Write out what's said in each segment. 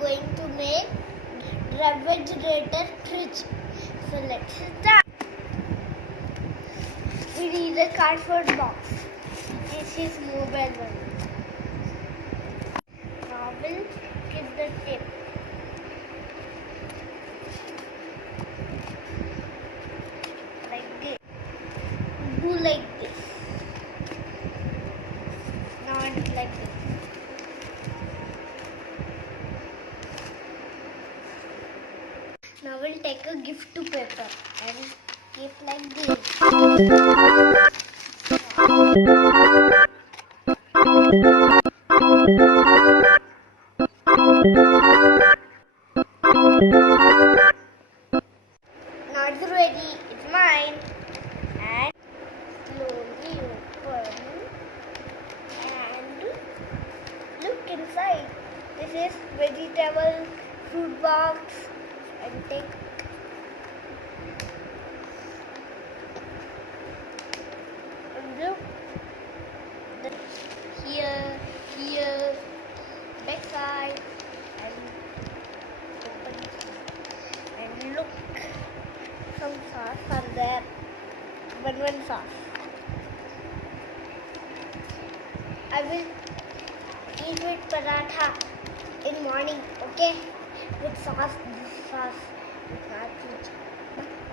going to make refrigerator fridge. So let's start. We need a cardboard box. This is mobile one. Now we'll give the tip. Like this. Do like this. Now it's like this. Now we'll take a gift to paper and keep like this. Now it's ready. It's mine. And slowly open and look inside. This is vegetable fruit box. And take and look here, back side, and open and look, some sauce are there. One sauce. I will eat with paratha in morning. Okay, with sauce. This sauce.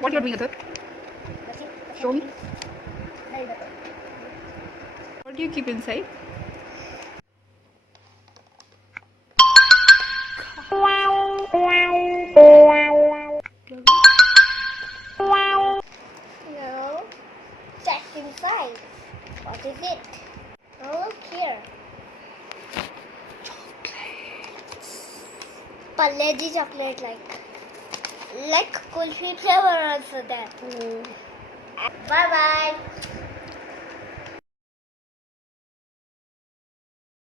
What you're doing, Atul? Show me. What do you keep inside? No, check inside. What is it? Oh, look here. Chocolates. Parle-G chocolate like kulfi flavor also there. Bye bye.